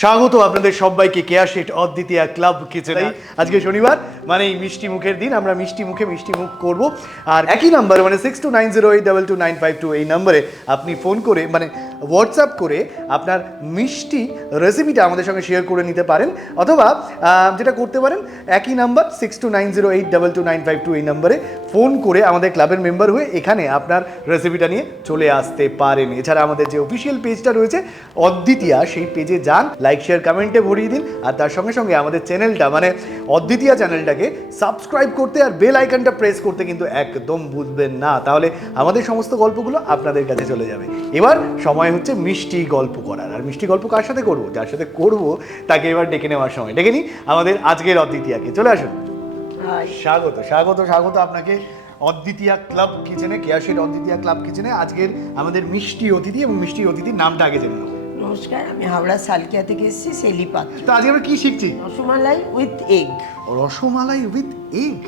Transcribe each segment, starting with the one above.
স্বাগত আপনাদের সবাইকে কেয়া শেট অদ্বিতীয়া ক্লাব কিচেনে। আজকে শনিবার মানে মিষ্টি মুখের দিন, আমরা মিষ্টি মুখ করব। আর একই নাম্বার মানে 6290822952 এই নম্বরে আপনি ফোন করে মানে হোয়াটসঅ্যাপ করে আপনার মিষ্টি রেসিপিটা আমাদের সঙ্গে শেয়ার করে নিতে পারেন, অথবা যেটা করতে পারেন একই নাম্বার 6290822952 এই নম্বরে ফোন করে আমাদের ক্লাবের মেম্বার হয়ে এখানে আপনার রেসিপিটা নিয়ে চলে আসতে পারেন। এছাড়া আমাদের যে অফিসিয়াল পেজটা রয়েছে অদ্বিতীয়া, সেই পেজে যান, লাইক শেয়ার কমেন্টে ভরিয়ে দিন। আর তার সঙ্গে সঙ্গে আমাদের চ্যানেলটা মানে অদ্বিতীয়া চ্যানেলটাকে সাবস্ক্রাইব করতে আর বেল আইকনটা প্রেস করতে কিন্তু একদম ভুলবেন না, তাহলে আমাদের সমস্ত গল্পগুলো আপনাদের কাছে চলে যাবে। এবার সময় হচ্ছে মিষ্টি গল্প করার। আর মিষ্টি গল্প কার সাথে করব? যার সাথে করব তাকে এবার ডেকে নেওয়ার সময়। ডেকে নিই আমাদের আজকের অদ্বিতীয়াকে। চলে আসুন। স্বাগত স্বাগত স্বাগত আপনাকে অদ্বিতীয়া ক্লাব কিচেনে, কেয়া শেট অদ্বিতীয়া ক্লাব কিচেনে। আজকের আমাদের মিষ্টি অতিথি এবং মিষ্টি অতিথির নামটা আগে জেনে নেব। নমস্কার, আমি হাওড়া সালকিয়া থেকে এসেছি, শেলি পাত্র। তো আজকে আমরা কি শিখছি? Rasmalai with egg. Rasmalai with egg,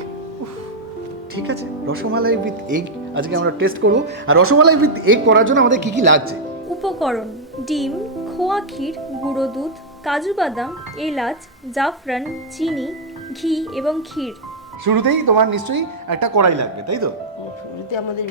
ঠিক আছে, রসমালাই উইথ এগ আজকে আমরা টেস্ট করব। আর রসমালাই উইথ এগ করার জন্য আমাদের কি কি লাগছে? উপকরণ: ডিম, খোয়া ক্ষীর, গুঁড়ো দুধ, কাজু বাদাম, এলাচ, জাফরান, চিনি, ঘি এবং ক্ষীর। শুরুতেই তোমার নিশ্চয়ই একটা কড়াই লাগবে, তাই তো? শুরুতে আমাদের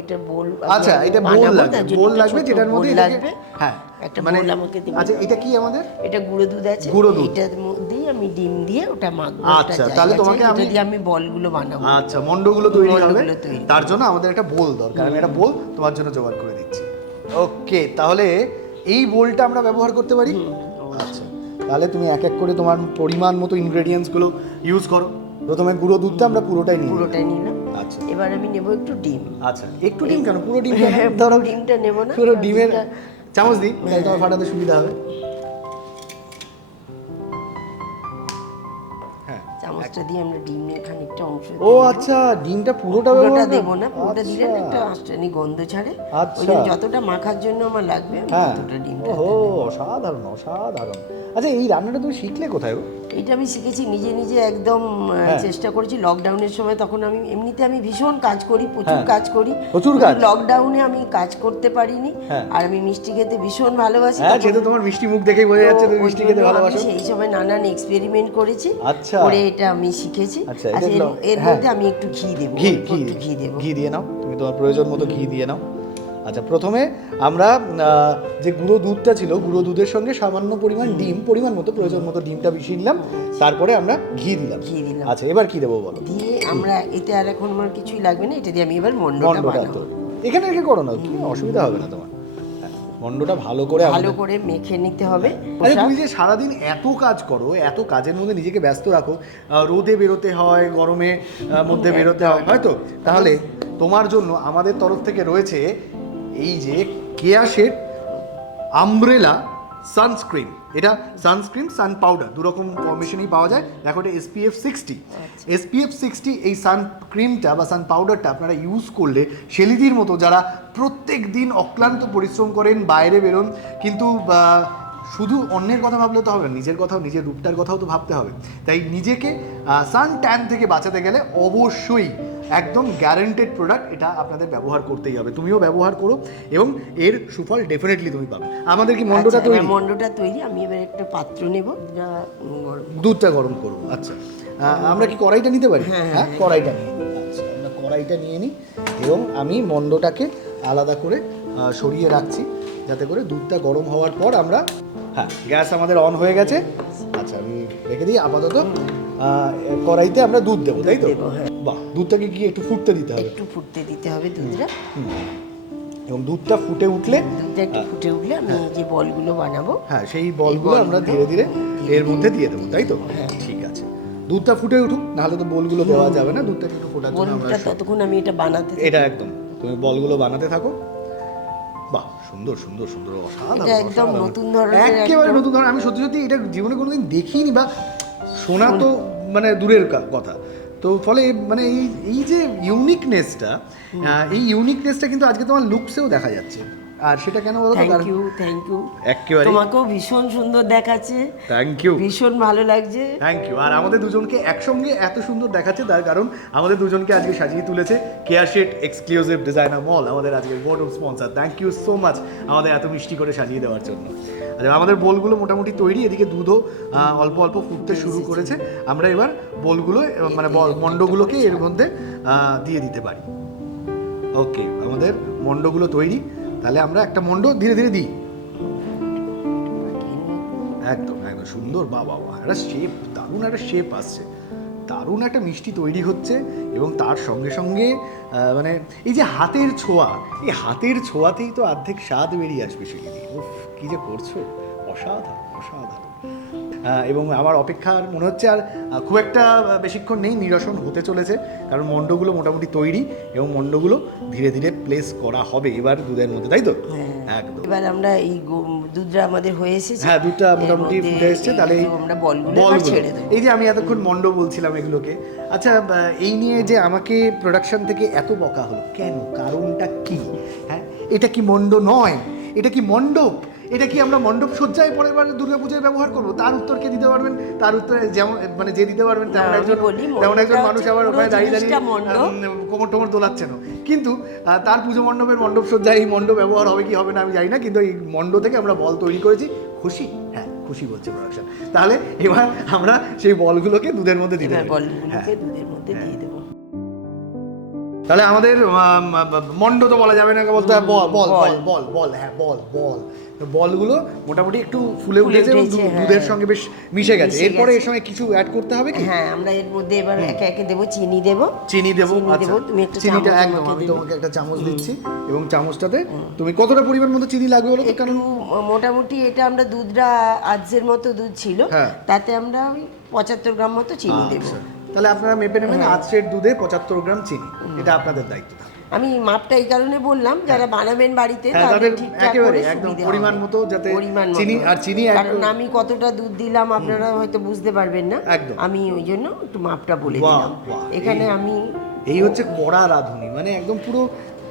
এটা বোল। আচ্ছা, এটা বোল লাগবে, বোল লাগবে যেটার মধ্যে লাগবে। হ্যাঁ, একটা মানে বোল আমাকে দিবেন। আচ্ছা, এটা কি আমাদের? এটা গুঁড়ো দুধ আছে, গুঁড়ো দুধ। এটার মধ্যেই আমি ডিম দিয়ে ওটা মাখবো। আচ্ছা, তাহলে তোমাকে আমি বলগুলো বানাবো। আচ্ছা, মন্ডগুলো তৈরি হবে, তার জন্য আমাদের একটা বোল দরকার। আমি একটা বোল তোমার জন্য জোগাড় করে দিচ্ছি। ওকে, তাহলে এই বোলটা আমরা ব্যবহার করতে পারি। আচ্ছা, তাহলে তুমি এক এক করে তোমার পরিমাণ মতো ইনগ্রেডিয়েন্টস গুলো ইউজ করো। প্রথমে গুঁড়ো দুধটা আমরা পুরোটাই নিলাম। আচ্ছা, এবার আমি নেব একটু ডিম। আচ্ছা, একটু ডিম কেন? পুরো ডিম ধরো, ডিমটা নেব না, পুরো ডিমের চামচ দিই, তাহলে তোমার ফাটাতে সুবিধা হবে। চামচটা দিয়ে আমরা ডিমের খানিকটা অংশ। ও আচ্ছা, ডিমটা পুরোটা দেবো না, পুরোটা দিলে একটা আষ্টানি গন্ধ ছাড়ে। আচ্ছা, যতটা মাখার জন্য আমার লাগবে ততটা ডিমটা। ও অসাধারণ অসাধারণ। আচ্ছা, এই রান্নাটা তুমি শিখলে কোথায় গো? এটা আমি শিখেছি নিজে নিজে, একদম চেষ্টা করেছি লকডাউনের সময়। তখন আমি ভীষণ কাজ করি, প্রচুর কাজ করি। লকডাউনে আমি কাজ করতে পারিনি। আর আমি মিষ্টি খেতে ভীষণ ভালোবাসি। হ্যাঁ, যেহেতু তোমার মিষ্টি মুখ দেখেই বোঝা যাচ্ছে তুমি মিষ্টি খেতে ভালোবাসো। সেই সময় নানান এক্সপেরিমেন্ট করেছি, আচ্ছা, করে এটা আমি শিখেছি। আচ্ছা, এর মধ্যে আমি একটু ঘি দেব। ঘি দিয়ে নাও, তুমি তোমার প্রয়োজন মতো ঘি দিয়ে নাও। আচ্ছা, প্রথমে আমরা যে গুঁড়ো দুধটা ছিল, গুঁড়ো দুধের সঙ্গে সামান্য পরিমাণ ডিম, পরিমাণ মতো প্রয়োজন মতো ডিমটা মিশিয়ে নিলাম, তারপরে আমরা ঘি দিলাম। আচ্ছা, এবার কি দেবো বলো? দিয়ে আমরা এতে আর এখন আমার কিছুই লাগবে না, এটা দিয়ে আমি এবার মন্ডটা বানাবো। এখানে রেখে করো না, কি অসুবিধা হবে না তোমার। মন্ডটা ভালো করে মেখে নিতে হবে। আচ্ছা, তুমি যে সারাদিন এত কাজ করো, এত কাজের মধ্যে নিজেকে ব্যস্ত রাখো, রোদে বেরোতে হয়, গরমে মধ্যে বেরোতে হয় হয়তো, তাহলে তোমার জন্য আমাদের তরফ থেকে রয়েছে এই যে কেয়া শেট আমব্রেলা সানস্ক্রিন। এটা সানস্ক্রিন, সান পাউডার, দুরকম কম্বিনেশনই পাওয়া যায়। দেখো, এটা SPF 60। SPF 60 এই সানক্রিমটা বা সান পাউডারটা আপনারা ইউজ করলে শেলিদির মতো যারা প্রত্যেক দিন অক্লান্ত পরিশ্রম করেন, বাইরে বেরোন, কিন্তু শুধু অন্যের কথা ভাবলে তো হবে না, নিজের কথাও, নিজের রূপটার কথাও তো ভাবতে হবে। তাই নিজেকে সান ট্যান থেকে বাঁচাতে গেলে অবশ্যই একদম গ্যারান্টেড প্রোডাক্ট এটা আপনাদের ব্যবহার করতেই হবে। তুমিও ব্যবহার করো এবং এর সুফল ডেফিনেটলি তুমি পাবে। আমাদের কি মন্ডটা তৈরি? মন্ডটা তৈরি। আমি এবার একটা পাত্র নেব, দুধটা গরম করবো। আচ্ছা, আমরা কি কড়াইটা নিতে পারি? হ্যাঁ, কড়াইটা নিয়ে নিই। আচ্ছা, আমরা কড়াইটা নিয়ে নিই এবং আমি মন্ডটাকে আলাদা করে সরিয়ে রাখছি, যাতে করে দুধটা গরম হওয়ার পর আমরা, হ্যাঁ, গ্যাস আমাদের অন হয়ে গেছে। আচ্ছা, আমি রেখে দিই আপাতত। কড়াইতে আমরা দুধ দেবো, তাই তো? বাহ, দুধটাকে কি একটু ফুটতে দিতে হবে? একটু ফুটতে দিতে হবে দুধটা। এবং দুধটা ফুটে উঠলে আমি যে বলগুলো বানাবো, হ্যাঁ, সেই বলগুলো আমরা ধীরে ধীরে এর মধ্যে দিয়ে দেবো, তাই তো? ঠিক আছে, দুধটা ফুটে উঠুক, নাহলে তো বলগুলো দেওয়া যাবে না। দুধটা একটু ফোটার জন্য আমরা ততক্ষণ আমি এটা বানাতে, এটা একদম তুমি বলগুলো বানাতে থাকো। বাহ, সুন্দর সুন্দর সুন্দর, অসাধারণ, একদম নতুন ধরনের, একেবারে নতুন ধরনের। আমি সত্যি সত্যি এটা জীবনে কোনোদিন দেখিনি, বা শোনা তো মানে দূরের কথা। তো ফলে মানে এই যে ইউনিকনেসটা, এই ইউনিকনেসটা কিন্তু আজকে তোমার লুকসেও দেখা যাচ্ছে। আর সেটা কেন বলো? Thank you. একেবারে তোমাকেও ভীষণ সুন্দর দেখাচ্ছে। থ্যাংক ইউ, ভীষণ ভালো লাগছে। Thank you. আর আমাদের দুজনকে একসঙ্গে এত সুন্দর দেখাচ্ছে তার কারণ আমাদের দুজনকে আজকে সাজিয়ে তুলেছে কেয়া শেট এক্সক্লুসিভ ডিজাইনার মল, আমাদের আজকের board of sponsor. Thank you so much আমাদের এত মিষ্টি করে সাজিয়ে দেওয়ার জন্য। আচ্ছা, আমাদের বোলগুলো মোটামুটি তৈরি, এদিকে দুধও অল্প অল্প ফুটতে শুরু করেছে। আমরা এবার বোলগুলো মানে মন্ডগুলোকে এর মধ্যে দিয়ে দিতে পারি। ওকে, আমাদের মন্ডগুলো তৈরি। তাহলে আমরা একটা মন্ড ধীরে ধীরে দিই। একদম একদম সুন্দর, বাবা একটা শেপ, দারুণ একটা শেপ আসছে, দারুণ একটা মিষ্টি তৈরি হচ্ছে। এবং তার সঙ্গে সঙ্গে মানে এই যে হাতের ছোঁয়া, এই হাতের ছোঁয়াতেই তো অর্ধেক স্বাদ বেরিয়ে আসবে সেখানে। উফ, কি যে করছো, অসাধারণ অসাধারণ। এবং আমার অপেক্ষার মনে হচ্ছে আর খুব একটা বেশিক্ষণ নেই, নিরসন হতে চলেছে, কারণ মন্ডগুলো মোটামুটি তৈরি এবং মন্ডগুলো ধীরে ধীরে প্লেস করা হবে এবার দুধের মধ্যে, তাই তো? একদম। এবার আমরা এই দুধটা আমাদের হয়ে এসেছে, হ্যাঁ দুধটা মোটামুটি ফুটে এসেছে। তাহলে আমরা বলগুলো ছেড়ে দেব। এই যে আমি এতক্ষণ মন্ড বলছিলাম এগুলোকে, আচ্ছা এই নিয়ে যে আমাকে প্রোডাকশন থেকে এত বকা হলো কেন, কারণটা কি? হ্যাঁ, এটা কি মন্ড নয়, এটা কি মণ্ডপ, এটা কি আমরা মণ্ডপ সজ্জায় পরের বার দুর্গাপূজায় ব্যবহার করবো? তার উত্তর কে দিতে পারবেন? তার উত্তরে যেমন মানে যে দিতে পারবেন তেমন একজন মানুষ আবার ওখানে দাঁড়িয়ে দাঁড়িয়ে কোমর টোমর দোলাচ্ছেন। কিন্তু তার পুজো মণ্ডপের মণ্ডপ সজ্জায় এই মণ্ড ব্যবহার হবে কি হবে না আমি জানি না, কিন্তু এই মণ্ড থেকে আমরা বল তৈরি করেছি। খুশি? হ্যাঁ খুশি বলছে প্রোডাকশন। তাহলে এবার আমরা সেই বলগুলোকে দুধের মধ্যে দিতে পারি। বলগুলোকে দুধের মধ্যে দিয়ে দেবো। তাহলে আমাদের মন্ড তো বলা যাবে না, বলতে হবে বল বল বল বল। হ্যাঁ বল বল, বলগুলো মোটামুটি একটু ফুলে উঠেছে এবং দুধের সঙ্গে বেশ মিশে গেছে। এরপরে এর সঙ্গে কিছু অ্যাড করতে হবে কি? হ্যাঁ, আমরা এর মধ্যে এবার একে একে দেবো চিনি দেবো। চিনি দেবো, আচ্ছা তুমি একটু চিনিটা একদম আমি তোমাকে একটা চামচ দিচ্ছি এবং চামচটাতে তুমি কতটা পরিমাণ মতো চিনি লাগবে বলো তো? কারণ মোটামুটি এটা আমরা দুধটা আজের মতো দুধ ছিল, তাতে আমরা ওই 75 গ্রাম মতো চিনি দেবো। তাহলে আপনারা মেপে নেবেন আজকের দুধে 75 গ্রাম চিনি, এটা আপনাদের দায়িত্ব। আমি মাপটা এই কারণে বললাম, যারা বানাবেন বাড়িতে তাদের একেবারে একদম পরিমাণ মতো, যাতে চিনি আর চিনি, কারণ আমি কতটা দুধ দিলাম আপনারা হয়তো বুঝতে পারবেন না, আমি ওই জন্য একটু মাপটা বলে দিলাম। এখানে আমি এই হচ্ছে কড়া রাঁধুনি, মানে একদম পুরো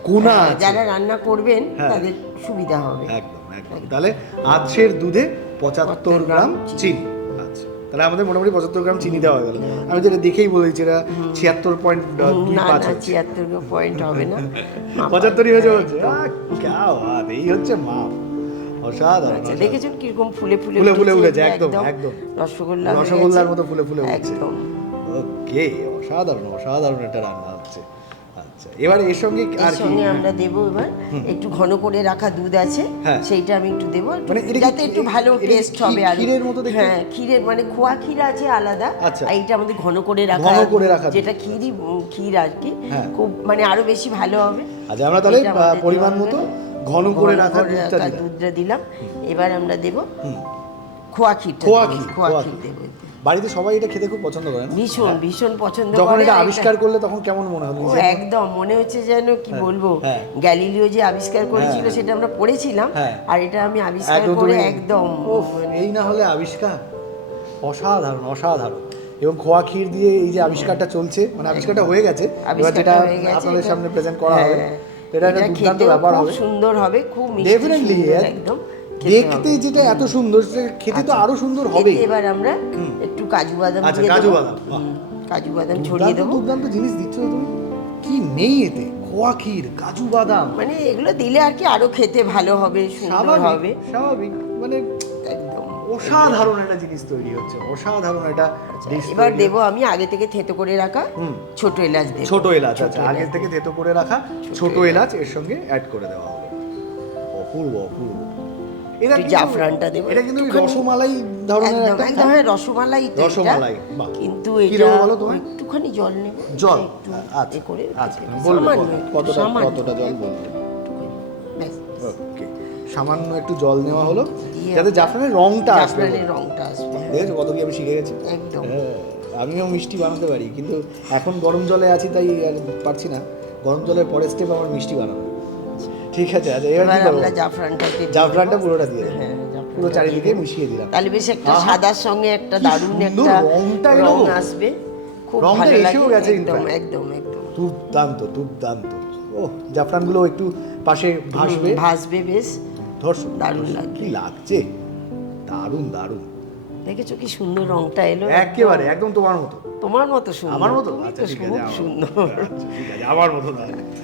কোনা, যারা রান্না করবেন তাদের সুবিধা হবে। একদম একদম। তাহলে আজকের দুধে 75 গ্রাম চিনি। আচ্ছা, তাহলে আমাদের মোটামুটি 75 গ্রাম চিনি দেওয়া হয়ে গেল। আমি যেটা দেখেই বলেছি এটা 76.25 হচ্ছে। 76 পয়েন্ট হবে না, 75ই হয়েছে বলছে। क्या बात, এই হচ্ছে মাপ। অসাধারণ। দেখেছেন কিরকম ফুলে ফুলে ফুলে উঠেছে, একদম একদম রসগোল্লার মতো ফুলে ফুলে উঠেছে একদম। ওকে, অসাধারণ অসাধারণ একটা রান্না হচ্ছে। আচ্ছা, এবার এর সঙ্গে আর কি আমরা দেবো? এবার একটু ঘন করে রাখা দুধ আছে, সেইটা আমি একটু দেবো, মানে যাতে একটু ভালো টেস্ট হবে। আর ক্ষীরের মতো দেখতে? হ্যাঁ, ক্ষীরের মানে খোয়া ক্ষীর আছে আলাদা, আর এইটা আমাদের ঘন করে রাখা যেটা ক্ষীর আর কি, খুব মানে আরো বেশি ভালো হবে। আচ্ছা, আমরা তাহলে পরিমাণ মতো ঘন করে রাখা দুধটা দিলাম। এবার আমরা দেবো খোয়া ক্ষীর দেবো। বাড়িতে সবাই এটা খেতে খুব পছন্দ করে না? ভীষণ ভীষণ পছন্দ করে। যখন এটা আবিষ্কার করলে তখন কেমন মনে হলো? একদম মনে হচ্ছে যেন কি বলবো, গ্যালিলিও যে আবিষ্কার করেছিল সেটা আমরা পড়েছিলাম, আর এটা আমি আবিষ্কার করে একদম এই না হলে আবিষ্কার। অসাধারণ অসাধারণ। এবং খোয়া ক্ষীর দিয়ে এই যে আবিষ্কারটা চলছে, মানে আবিষ্কারটা হয়ে গেছে, এবার যেটা আপনাদের সামনে প্রেজেন্ট করা হবে, এটা একটা দুর্দান্ত ব্যাপার হবে, সুন্দর হবে, খুব মিষ্টি, ডেফিনেটলি একদম। দেখতে যেটা এত সুন্দর, খেতে তো আরো সুন্দর হবে। এবার আমরা একটু কাজু বাদাম দিয়ে দেব। কাজু বাদাম ছড়িয়ে দেবো। দুর্দান্ত জিনিস দিচ্ছ তুমি, কি নেই এতে? খোয়া ক্ষীর, কাজু বাদাম, মানে এগুলো দিলে আর কি আরো খেতে ভালো হবে, সুন্দর হবে, স্বাভাবিক, মানে একদম অসাধারণ একটা জিনিস তৈরি হচ্ছে, অসাধারণ একটা ডিশ। এবার দেবো আমি আগে থেকে থেতো করে রাখা ছোট এলাচ দেব। ছোট এলাচ, আচ্ছা, আগে থেকে থেতো করে রাখা ছোট এলাচ এর সঙ্গে অ্যাড করে দেওয়া হলো। অপূর্ব অপূর্ব। এটা জাফরানটা দেব। এটা কিন্তু রসমালাই ধরনের একটা, একদম রসমালাই, রসমালাই। কিন্তু এটা একটুখানি জল নেব, জল একটু করে, আচ্ছা বলুন কতটা জল বলতে? ওকে, সামান্য একটু জল নেওয়া হলো যাতে জাফরানের রংটা আসবে। দেখেছো কত কি আমি শিখে গেছি। একদম, আমিও মিষ্টি বানাতে পারি, কিন্তু এখন গরম জলে আছি তাই আর পারছি না। গরম জলের পরের স্টেপ আমার মিষ্টি বানাবো। ঠিক আছে, আচ্ছা এবার কি করব? জাফরানটা পুরোটা দিয়ে পুরো চারিদিকে মিশিয়ে দিলাম। তাহলে বেশ একটা সাদার সঙ্গে একটা দারুণ একটা রং আসবে, খুব ভালো লাগবে। একদম একদম একদম দুর্দান্ত দুর্দান্ত। ও, জাফরানগুলো একটু পাশে ভাসবে বেশ ধরছো, দারুণ লাগবে। কি লাগছে, দারুণ দারুণ। দেখেছো কি সুন্দর রংটা এলো, একেবারে একদম তোমার মতো। তোমার মতো সুন্দর। আমার মতো? তুমি আচ্ছা তো ঠিক খুব আছে, সুন্দর। আচ্ছা ঠিক আছে, আমার মতো না।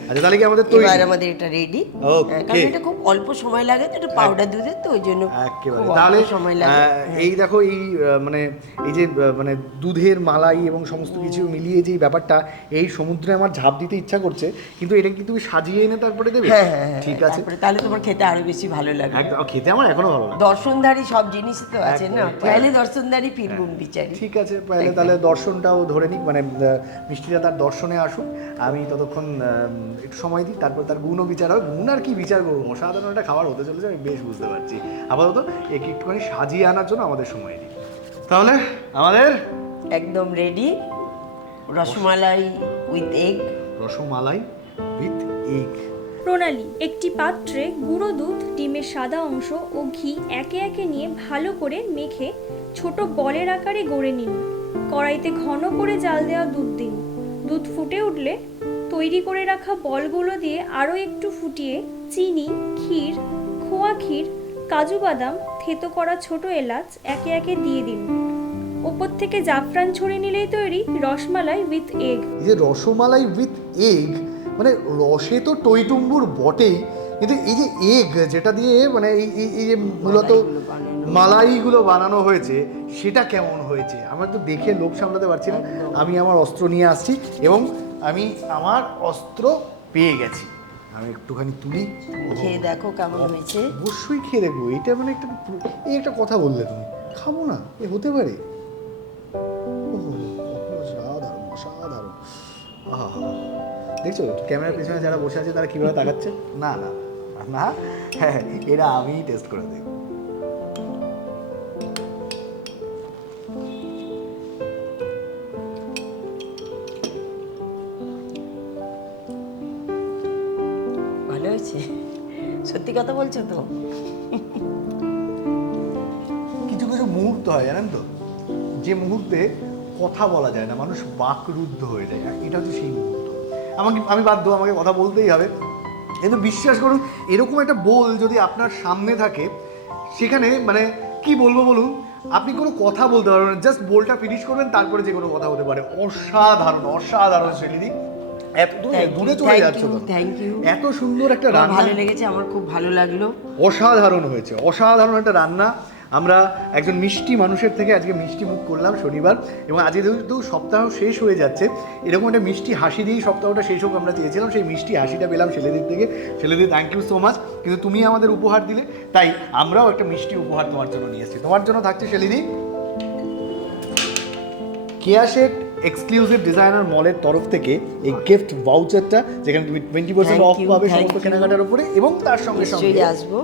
আচ্ছা তাহলে কি আমাদের তৈরি? এবার আমাদের এটা রেডি। Okay. কারণ এটা খুব অল্প সময় লাগে, তো এটা পাউডার দুধের, তো ওই জন্য একেবারে খুব তাহলে অল্প সময় লাগে। এই দেখো এই মানে এই যে মানে দুধের মালাই এবং সমস্ত কিছু মিলিয়ে যে ব্যাপারটা, এই সমুদ্রে আমার ঝাঁপ দিতে ইচ্ছা করছে, কিন্তু এটা কি তুমি সাজিয়ে এনে তারপরে দেবে? হ্যাঁ হ্যাঁ হ্যাঁ, ঠিক আছে, তারপরে তাহলে তোমার খেতে আরো বেশি ভালো লাগবে। একদম খেতে আমার এখনো ভালো লাগে। দর্শনধারী সব জিনিসই তো আছে না, একদম। পহলে দর্শনধারী ফির গুণ বিচারি। ঠিক আছে, পহলে তাহলে দর্শনটাও ধরে নিক, মানে মিষ্টিটা তার দর্শনে আসুক, আমি ততক্ষণ একটু সময় দিই, তারপর তার গুণও বিচার হবে। গুণ আর কি বিচার করবো, অসাধারণ একটা খাবার হতে চলেছে, আমি বেশ বুঝতে পারছি। আপাতত একে একটুখানি সাজিয়ে আনার জন্য আমাদের সময় দিই। তাহলে আমাদের একদম ready rasmalai with egg. Rasmalai with egg. প্রণালী: একটি পাত্রে গুঁড়ো দুধ, ডিমের সাদা অংশ ও ঘি একে একে নিয়ে ভালো করে মেখে ছোট বলের আকারে গড়ে নিন। কড়াইতে ঘন করে জাল দেওয়া দুধ দিন। দুধ ফুটে উঠলে তৈরি করে রাখা বলগুলো দিয়ে আরও একটু ফুটিয়ে চিনি, ক্ষীর, খোয়া ক্ষীর, কাজু বাদাম, থেতো করা ছোট এলাচ একে একে দিয়ে দিন। ওপর থেকে জাফরান ছড়িয়ে নিলেই তৈরি রসমালাই উইথ এগ। এই যে রসমালাই উইথ এগ, মানে রসে তো টইটুম্বুর বটেই, কিন্তু এই যে এগ যেটা দিয়ে মানে এই যে মূলত মালাইগুলো বানানো হয়েছে, সেটা কেমন হয়েছে আমার তো দেখে লোভ সামলাতে পারছি না। আমি আমার অস্ত্র নিয়ে আসছি এবং আমি আমার অস্ত্র পেয়ে গেছি। আমি একটুখানি তুলি, খেয়ে দেখো কেমন হয়েছে। অবশ্যই খেয়ে দেখবো। এটা মানে একটা, এই একটা কথা বললে তুমি, খাবো না এ হতে পারে? অসাধারণ অসাধারণ। আহা, দেখছো ক্যামেরার পেছনে যারা বসে আছে তারা কিভাবে তাকাচ্ছে? না না না, হ্যাঁ এরা আমিই টেস্ট করে দেব। ভালো হয়েছে? সত্যি কথা বলছো তো? কিছু কিছু মুহূর্ত হয় জানেন তো, যে মুহূর্তে কথা বলা যায় না, মানুষ বাকরুদ্ধ হয়ে যায়, এটা হচ্ছে সেই মুহূর্ত। আমি বাধ্য, আমাকে কথা বলতেই হবে। কিন্তু বিশ্বাস করুন, এরকম একটা বোল যদি আপনার সামনে থাকে, সেখানে মানে কি বলবো বলুন, আপনি কোনো কথা বলতে পারবেন না, জাস্ট বোলটা ফিনিশ করবেন, তারপরে যে কোনো কথা হতে পারে। অসাধারণ অসাধারণ শ্রেণী। এত দূরে চলে যাচ্ছ তো, থ্যাংক ইউ। এত সুন্দর একটা রান্না, ভালো লেগেছে, আমার খুব ভালো লাগলো। অসাধারণ হয়েছে, অসাধারণ একটা রান্না। আমরা একজন মিষ্টি মানুষের থেকে আজকে মিষ্টি মুখ করলাম শনিবার, এবং আজকে যেহেতু সপ্তাহ শেষ হয়ে যাচ্ছে, এরকম একটা মিষ্টি হাসি দিয়েই সপ্তাহটা শেষ হোক আমরা চেয়েছিলাম। সেই মিষ্টি হাসিটা পেলাম ছেলেদের থেকে। ছেলেদের থ্যাংক ইউ সো মাচ। কিন্তু তুমি আমাদের উপহার দিলে, তাই আমরাও একটা মিষ্টি উপহার তোমার জন্য নিয়ে এসেছি। তোমার জন্য থাকছে শেলিদি, কেয়া শেট এক্সক্লুসিভ ডিজাইনার মলের তরফ থেকে এই গিফট ভাউচারটা, যেখানে তুমি 20% অফ পাবে সমস্ত কেনাকাটার উপরে, এবং তার সঙ্গে সঙ্গে আসবো,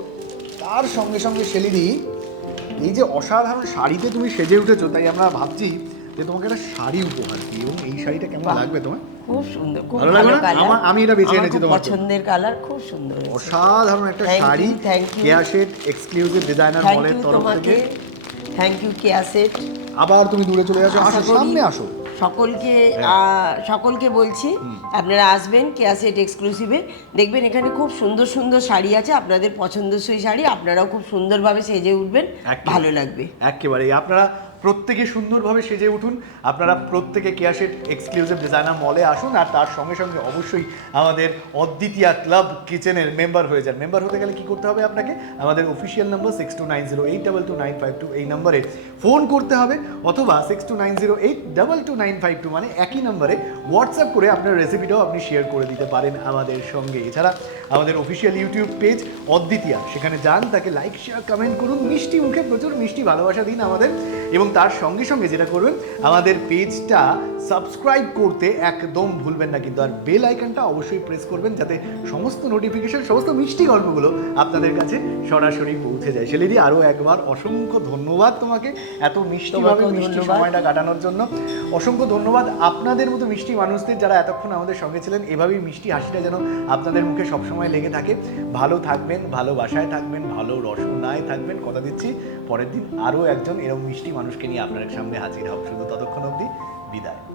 তার সঙ্গে সঙ্গে শেলিদি, এই যে অসাধারণ শাড়িতে তুমি সেজে উঠেছো, তাই আমরা ভাবছি যে তোমাকে একটা শাড়ি উপহার দিই। এবং এই শাড়িটা কেমন লাগবে তোমার? খুব সুন্দর, খুব ভালো লাগবে না? কালার। আমি এটা বেছে এনেছি তোমার পছন্দের কালার, খুব সুন্দর, অসাধারণ একটা শাড়ি। কেয়া শেট এক্সক্লুসিভ ডিজাইনার মলের তরফ থেকে থ্যাংক ইউ কেয়া শেট। আবার তুমি দূরে চলে আসো, আসো সামনে আসো। সকলকে বলছি আপনারা আসবেন কেয়া সেট এক্সক্লুসিভে, দেখবেন এখানে খুব সুন্দর সুন্দর শাড়ি আছে, আপনাদের পছন্দসই শাড়ি, আপনারাও খুব সুন্দরভাবে সেজে উঠবেন, ভালো লাগবে একেবারে। আপনারা প্রত্যেকে সুন্দরভাবে সেজে উঠুন, আপনারা প্রত্যেকে কেয়া শেট এক্সক্লুসিভ ডিজাইনার মলে আসুন, আর তার সঙ্গে সঙ্গে অবশ্যই আমাদের অদ্বিতীয়া ক্লাব কিচেনের মেম্বার হয়ে যান। মেম্বার হতে গেলে কি করতে হবে আপনাকে? আমাদের অফিসিয়াল নাম্বার 6290822952 এই নম্বরে ফোন করতে হবে, অথবা 6290822952 মানে একই নম্বরে হোয়াটসঅ্যাপ করে আপনার রেসিপিটাও আপনি শেয়ার করে দিতে পারেন আমাদের সঙ্গে। এছাড়া আমাদের অফিসিয়াল ইউটিউব পেজ অদ্বিতীয়া, সেখানে যান, তাকে লাইক শেয়ার কমেন্ট করুন, মিষ্টি মুখে প্রচুর মিষ্টি ভালোবাসা দিন আমাদের। এবং তার সঙ্গে সঙ্গে যেটা করবেন, আমাদের পেজটা সাবস্ক্রাইব করতে একদম ভুলবেন না কিন্তু, আর বেল আইকনটা অবশ্যই প্রেস করবেন, যাতে সমস্ত নোটিফিকেশন, সমস্ত মিষ্টি গল্পগুলো আপনাদের কাছে সরাসরি পৌঁছে যায়। শেলিদি, আরও একবার অসংখ্য ধন্যবাদ তোমাকে এত মিষ্টিভাবে মিষ্টি সময়টা কাটানোর জন্য। অসংখ্য ধন্যবাদ আপনাদের মতো মিষ্টি মানুষদের, যারা এতক্ষণ আমাদের সঙ্গে ছিলেন। এভাবেই মিষ্টি হাসিটা যেন আপনাদের মুখে সবসময় লেগে থাকে। ভালো থাকবেন, ভালোবাসায় থাকবেন, ভালো রসনায় থাকবেন। কথা দিচ্ছি পরের দিন আরও একজন এরকম মিষ্টি মানুষকে নিয়ে আপনাদের সামনে হাজির হব। শুধু ততক্ষণ অবধি বিদায়।